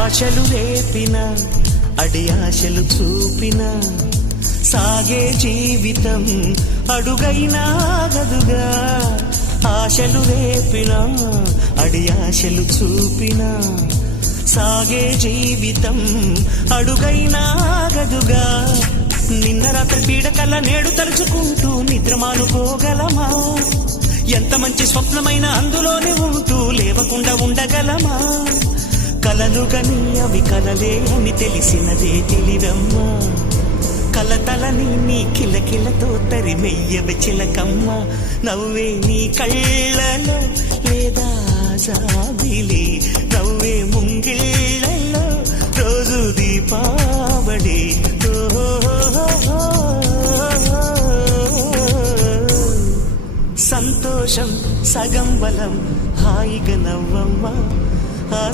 ఆశలు రేపిన అడి ఆశలు చూపిన సాగే జీవితం అడుగైనా గదుగా. ఆశలు రేపిన అడి ఆశలు చూపిన సాగే జీవితం అడుగైనా గదుగా. నిన్న రాత్రి పీడకల నేడు తలుచుకుంటూ నిద్రమానుకోగలమా? ఎంత మంచి స్వప్నమైన అందులోనే ఉంటూ లేవకుండా ఉండగలమా? కలలు గని అవి కలలే అని తెలిసినదే తెలివమ్మా. కలతలని నీ కిలకిలతో తరిమెయ్యవి చిలకమ్మ. నవ్వే నీ కళ్ళలో లేదా జాబిలి, నవ్వే ముంగిళ్ళలో రోజు దీపావళి. సంతోషం సగం బలం హాయిగా నవ్వమ్మ. ఆ